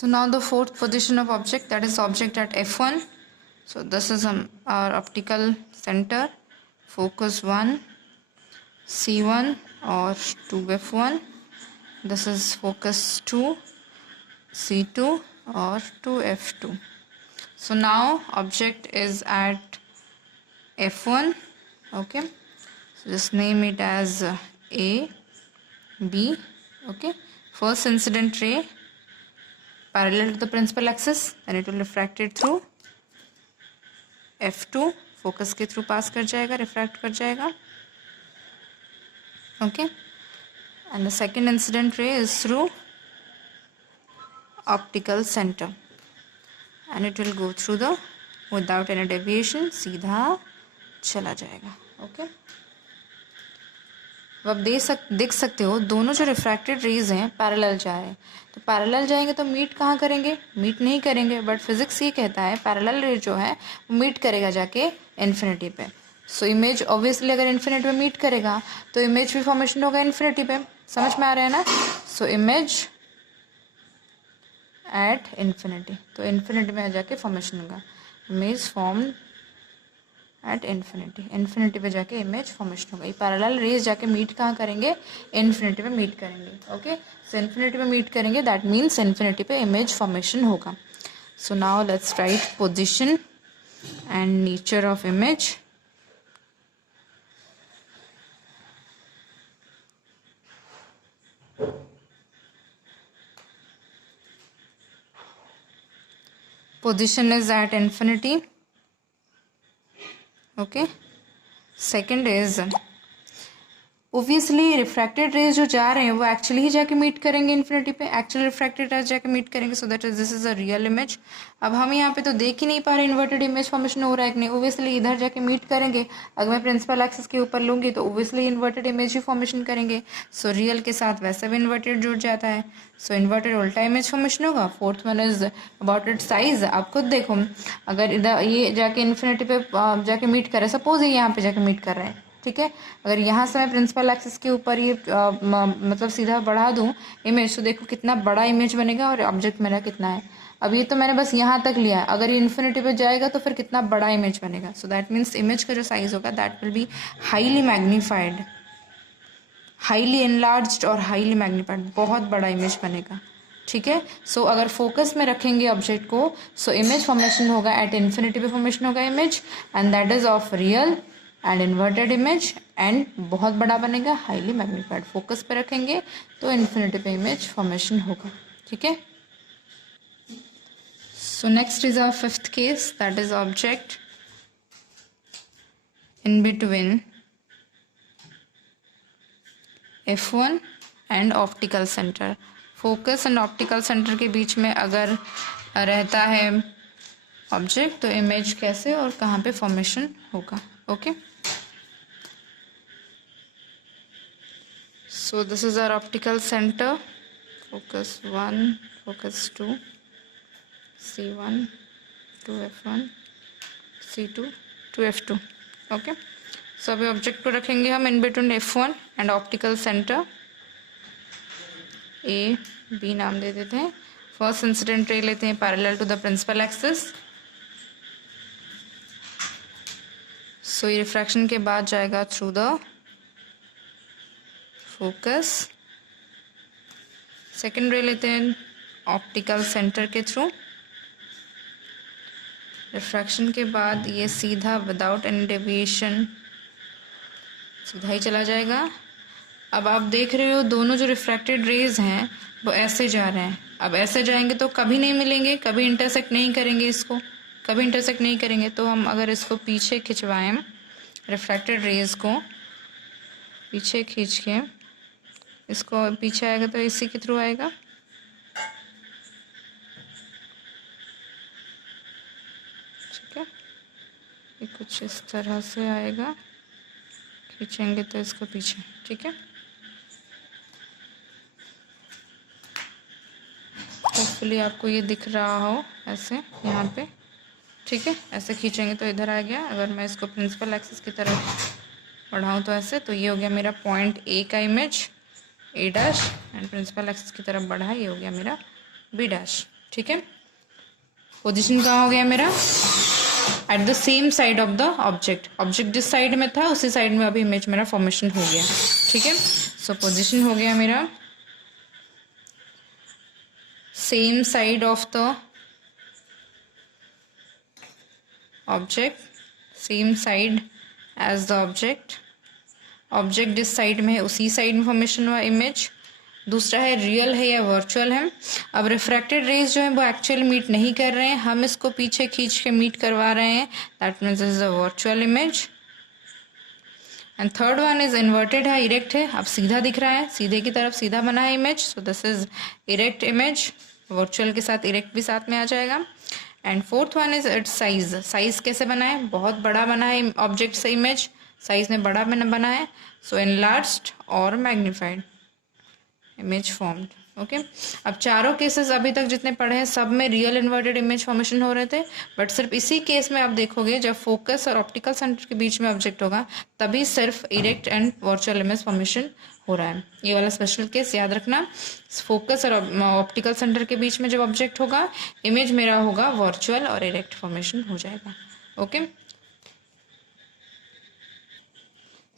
So now the fourth position of object, that is object at f1. So this is our optical center, focus 1, c1 or 2f1. This is focus 2, c2 or 2f2. So now object is at f1. Okay, so just name it as A, B. Okay, first incident ray parallel to the principal axis, and it will refract it through f2, focus के through pass कर जाएगा, refract कर जाएगा. Okay, and the second incident ray is through optical center, and it will go through the without any deviation, सीधा चला जाएगा. Okay, अब आप देख सकते हो दोनों जो रिफ्रैक्टेड रेज हैं पैरेलल जा रहे हैं. तो पैरेलल जाएंगे तो मीट कहाँ करेंगे? मीट नहीं करेंगे, बट फिजिक्स ये कहता है पैरेलल रे जो है वो मीट करेगा जाके इन्फिनिटी पे. सो इमेज ऑब्वियसली अगर इन्फिनिटी पे मीट करेगा तो इमेज भी फॉर्मेशन होगा इन्फिनिटी पे. समझ में आ रहा है ना? सो इमेज एट इन्फिनिटी, तो इन्फिनिटी में जाके फॉर्मेशन होगा. Image form at infinity, infinity पे जाके इमेज फॉर्मेशन होगा. ये पैरेलल रेज जाके मीट कहाँ करेंगे? इन्फिनिटी पे मीट करेंगे. ओके, सो इन्फिनिटी पे मीट करेंगे, दैट मीन्स इन्फिनिटी पे इमेज फॉर्मेशन होगा. So now let's write position and nature of image. Position is at infinity. Okay, second is obviously refracted rays जो जा रहे हैं वो एक्चुअली ही जाके मीट करेंगे इन्फिनिटी पे, एक्चुअल रिफ्रैक्टेड रेज जाके मीट करेंगे. So that is this is a real image. अब हम यहाँ पे तो देख ही नहीं पा रहे इन्वर्टेड इमेज फॉर्मेशन हो रहा है कि नहीं. ओब्वियसली इधर जाके मीट करेंगे. अगर मैं प्रिंसिपल एक्सिस के ऊपर लूँगी तो ओब्वियसली इन्वर्टेड इमेज ही फॉर्मेशन करेंगे. सो रियल के साथ वैसे भी इन्वर्टेड जुड़ जाता है. सो इन्वर्टेड उल्टा इमेज फॉर्मेशन होगा. Fourth one is about it size. आप खुद देखो, अगर इधर ये जाके इन्फिनिटी पे जाके मीट कर रहे हैं, सपोज ये यहाँ पे जाके मीट कर रहे हैं, ठीक है. अगर यहाँ से मैं प्रिंसिपल एक्सिस के ऊपर ये मतलब सीधा बढ़ा दूँ इमेज, तो देखो कितना बड़ा इमेज बनेगा और ऑब्जेक्ट मेरा कितना है. अब ये तो मैंने बस यहाँ तक लिया है, अगर ये इन्फिनिटी पे जाएगा तो फिर कितना बड़ा इमेज बनेगा. सो दैट मीन्स इमेज का जो साइज होगा that will be highly magnified, highly enlarged और हाईली मैग्नीफाइड. बहुत बड़ा इमेज बनेगा. ठीक है. सो अगर फोकस में रखेंगे ऑब्जेक्ट को, सो इमेज फॉर्मेशन होगा एट इन्फिनिटी पे फॉर्मेशन होगा image, and that is of real and inverted image, and बहुत बड़ा बनेगा, हाईली मैग्नीफाइड. फोकस पे रखेंगे तो इन्फिनिटी पे इमेज फॉर्मेशन होगा. ठीक है. So next is our fifth case, that is object in between f1 and optical centre. Focus and optical centre के बीच में अगर रहता है ऑब्जेक्ट तो इमेज कैसे और कहाँ पे फॉर्मेशन होगा. Okay, so this is our optical centre, focus 1, focus 2, c1, 2f1, c2, 2f2. Okay, so अभी ऑब्जेक्ट को रखेंगे हम in between f1 and optical centre. A B नाम दे देते हैं. फर्स्ट इंसिडेंट रे लेते हैं parallel to the principal axis. So ये रिफ्रैक्शन के बाद जाएगा थ्रू द फोकस. सेकेंड रे लेते हैं ऑप्टिकल सेंटर के थ्रू. रिफ्रैक्शन के बाद ये सीधा विदाउट एनी डेविएशन सीधा ही चला जाएगा. अब आप देख रहे हो दोनों जो रिफ्रैक्टेड रेज हैं वो ऐसे जा रहे हैं. अब ऐसे जाएंगे तो कभी नहीं मिलेंगे, कभी इंटरसेक्ट नहीं करेंगे, इसको कभी इंटरसेक्ट नहीं करेंगे. तो हम अगर इसको पीछे खिंचवाएं, रिफ्रैक्टेड रेज को पीछे खींच के, इसको पीछे आएगा तो इसी के थ्रू आएगा. ठीक है, ये कुछ इस तरह से आएगा, खींचेंगे तो इसको पीछे. ठीक है, होपफुली आपको ये दिख रहा हो ऐसे यहाँ पे. ठीक है, ऐसे खींचेंगे तो इधर आ गया. अगर मैं इसको प्रिंसिपल एक्सिस की तरफ बढ़ाऊँ तो ऐसे, तो ये हो गया मेरा पॉइंट ए का image, A dash, and principal axis की तरफ बढ़ा, ये हो गया मेरा बी डैश. ठीक है, पोजीशन कहाँ हो गया मेरा, at the same side of the object, object जिस साइड में था उसी साइड में अभी इमेज मेरा फॉर्मेशन हो गया। ठीक है, सो पोजीशन हो गया मेरा same side of the object, same side as the object, object जिस साइड में है उसी साइड में फॉर्मेशन हुआ इमेज। दूसरा है रियल है या वर्चुअल है। अब रिफ्रैक्टेड रेज जो है वो एक्चुअल मीट नहीं कर रहे हैं, हम इसको पीछे खींच के मीट करवा रहे हैं, that means is a virtual image. And third one is inverted है, इरेक्ट है, अब सीधा दिख रहा है, सीधे की तरफ सीधा बना है image, so this is erect image, virtual के साथ इरेक्ट भी साथ में आ जाएगा। And fourth one is it's size, size कैसे बना है, बहुत बड़ा बना है ऑब्जेक्ट से इमेज, साइज में बड़ा बना है, सो एनलार्ज्ड और मैग्नीफाइड इमेज फॉर्म्ड। ओके, अब चारों केसेस अभी तक जितने पढ़े हैं सब में रियल इन्वर्टेड इमेज फॉर्मेशन हो रहे थे, बट सिर्फ इसी केस में आप देखोगे जब फोकस और ऑप्टिकल सेंटर के बीच में ऑब्जेक्ट होगा तभी सिर्फ erect and virtual image formation हो रहा है। ये वाला स्पेशल केस याद रखना, फोकस और ऑप्टिकल सेंटर के बीच में जब ऑब्जेक्ट होगा इमेज मेरा होगा वर्चुअल और इरेक्ट फॉर्मेशन हो जाएगा। ओके,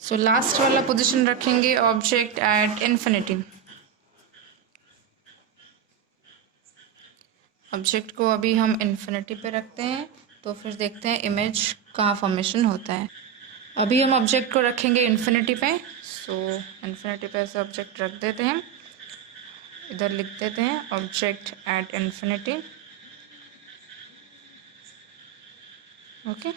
सो लास्ट वाला पोजीशन रखेंगे ऑब्जेक्ट एट इन्फिनिटी। ऑब्जेक्ट को अभी हम इन्फिनिटी पे रखते हैं, तो फिर देखते हैं इमेज कहाँ फॉर्मेशन होता है। अभी हम ऑब्जेक्ट को रखेंगे इन्फिनिटी पे, सो इन्फिनिटी पे ऐसे ऑब्जेक्ट रख देते हैं, इधर लिख देते हैं object at infinity. Okay,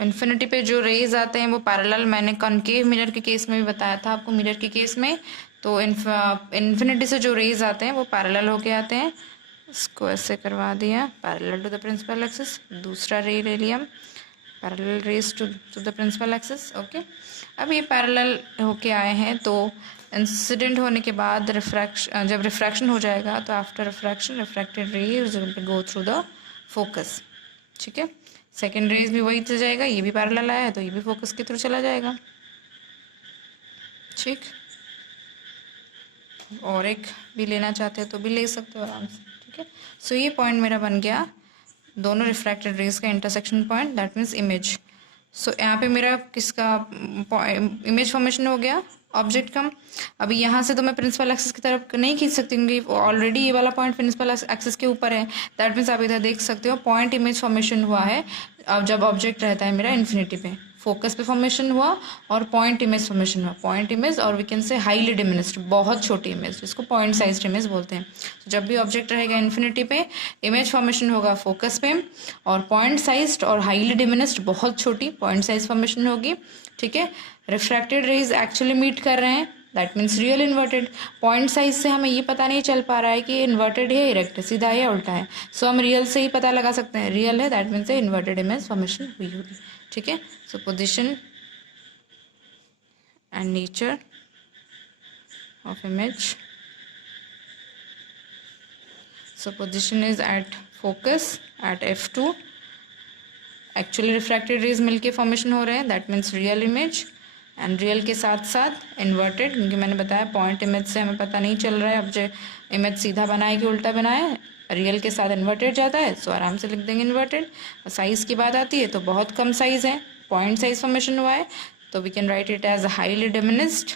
infinity पे जो रेज आते हैं वो पैरेलल, मैंने कॉनकेव मिरर के केस में भी बताया था आपको, मिरर के केस में तो इन्फिनिटी से जो रेज आते हैं वो पैरेलल होके आते हैं। इसको ऐसे करवा दिया, parallel to the principal axis, दूसरा रे ले लिया parallel rays to the principal axis. Okay, अब ये पैरेलल होके आए हैं तो इंसिडेंट होने के बाद रिफ्रैक्शन, जब रिफ्रैक्शन हो जाएगा तो after refraction refracted rays will go through the focus. ठीक है, सेकेंड रेज भी वही चल जाएगा, ये भी पैरेलल आया है तो ये भी फोकस के थ्रू चला जाएगा। ठीक, और एक भी लेना चाहते हैं तो भी ले सकते हो आराम से। ठीक है, सो ये पॉइंट मेरा बन गया दोनों रिफ्रैक्टेड रेज का intersection point, that means image. So यहाँ पे मेरा किसका इमेज फॉर्मेशन हो गया ऑब्जेक्ट का। अभी यहाँ से तो मैं प्रिंसिपल एक्सिस की तरफ नहीं खींच सकती क्योंकि ऑलरेडी ये वाला पॉइंट प्रिंसिपल एक्सिस के ऊपर है, दैट मीन्स आप इधर देख सकते हो पॉइंट इमेज फॉर्मेशन हुआ है। अब जब ऑब्जेक्ट रहता है मेरा इन्फिनिटी पे, फोकस पे फॉर्मेशन हुआ और पॉइंट इमेज फॉर्मेशन हुआ, पॉइंट इमेज और we can say highly diminished, बहुत छोटी इमेज, जिसको पॉइंट साइज इमेज बोलते हैं। तो जब भी ऑब्जेक्ट रहेगा इन्फिनिटी पे इमेज फॉर्मेशन होगा फोकस पे, और पॉइंट साइज्ड और हाईली डिमिनिस्ड बहुत छोटी पॉइंट साइज फॉर्मेशन होगी। ठीक है, रिफ्रैक्टेड रेज एक्चुअली मीट कर रहे हैं, that means real inverted. Point size से हमें ये पता नहीं चल पा रहा है कि इन्वर्टेड है, इरेक्ट है, सीधा है या उल्टा है, सो हम रियल से ही पता लगा सकते हैं, रियल है that means inverted image formation हुई होगी। ठीक है, so position and nature of image, so position is at focus at f2, actually refracted rays मिलके फॉर्मेशन हो रहे हैं, that means real image, and real के साथ साथ इन्वर्टेड, क्योंकि मैंने बताया पॉइंट इमेज से हमें पता नहीं चल रहा है ऑब्जेक्ट इमेज सीधा बनाए कि उल्टा बनाए, रियल के साथ इन्वर्टेड जाता है, सो आराम से लिख देंगे इन्वर्टेड। साइज की बात आती है तो बहुत कम साइज है, पॉइंट साइज फॉर्मेशन हुआ है, तो we can write it as highly diminished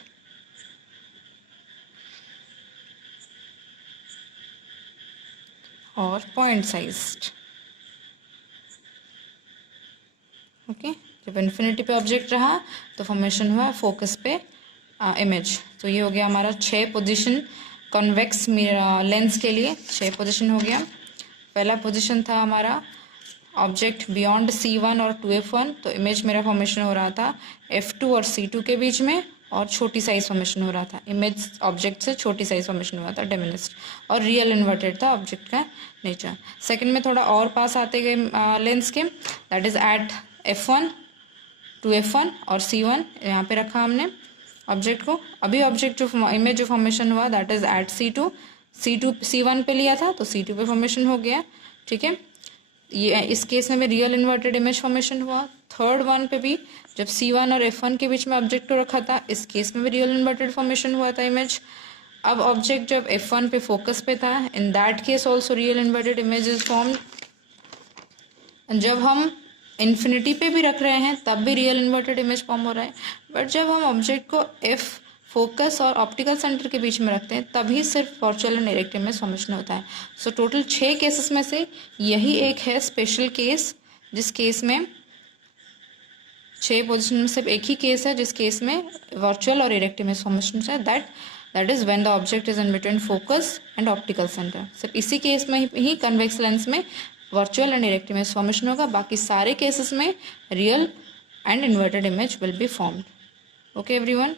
और पॉइंट साइज्ड। ओके, जब इन्फिनिटी पे ऑब्जेक्ट रहा तो फॉर्मेशन हुआ फोकस पे इमेज। तो ये हो गया हमारा 6 पोजीशन कॉन्वेक्स लेंस के लिए, 6 पोजीशन हो गया। पहला पोजीशन था हमारा ऑब्जेक्ट बियॉन्ड C1 और 2F1, तो इमेज मेरा फॉर्मेशन हो रहा था F2 और C2 के बीच में, और छोटी साइज फॉर्मेशन हो रहा था, इमेज ऑब्जेक्ट से छोटी साइज फॉर्मेशन हुआ था डिमिनिस्ड, और रियल इन्वर्टेड था ऑब्जेक्ट का नेचर। सेकंड में थोड़ा और पास आते गए लेंस के, that is eight F1, 2F1 और C1, यहाँ पे रखा हमने ऑब्जेक्ट को। अभी ऑब्जेक्ट जो इमेज जो फॉर्मेशन हुआ that is eight C2, C1 पे लिया था तो C2 पे फॉर्मेशन हो गया। ठीक है, ये इस केस में भी रियल इन्वर्टेड इमेज फॉर्मेशन हुआ। थर्ड वन पे भी जब C1 और F1 के बीच में ऑब्जेक्ट को रखा था, इस केस में भी रियल इन्वर्टेड फॉर्मेशन हुआ था इमेज। अब ऑब्जेक्ट जब F1 पे फोकस पे था, in that case also real inverted image is formed. जब हम इन्फिनिटी पे भी रख रहे हैं तब भी रियल इन्वर्टेड इमेज फॉर्म हो रहा है, बट जब हम ऑब्जेक्ट को F फोकस और ऑप्टिकल सेंटर के बीच में रखते हैं तभी सिर्फ virtual and direct image formation होता है। सो टोटल 6 केसेस में से यही एक है स्पेशल केस, जिस केस में 6 पोजिशन में सिर्फ एक ही केस है जिस केस में वर्चुअल और डायरेक्ट इमेज फॉर्मेशन है, that is when the object is in between focus and optical centre. सिर्फ इसी केस में ही कन्वेक्स लेंस में virtual and direct image formation होगा, बाकी सारे केसेस में real and inverted image will be formed. Okay everyone.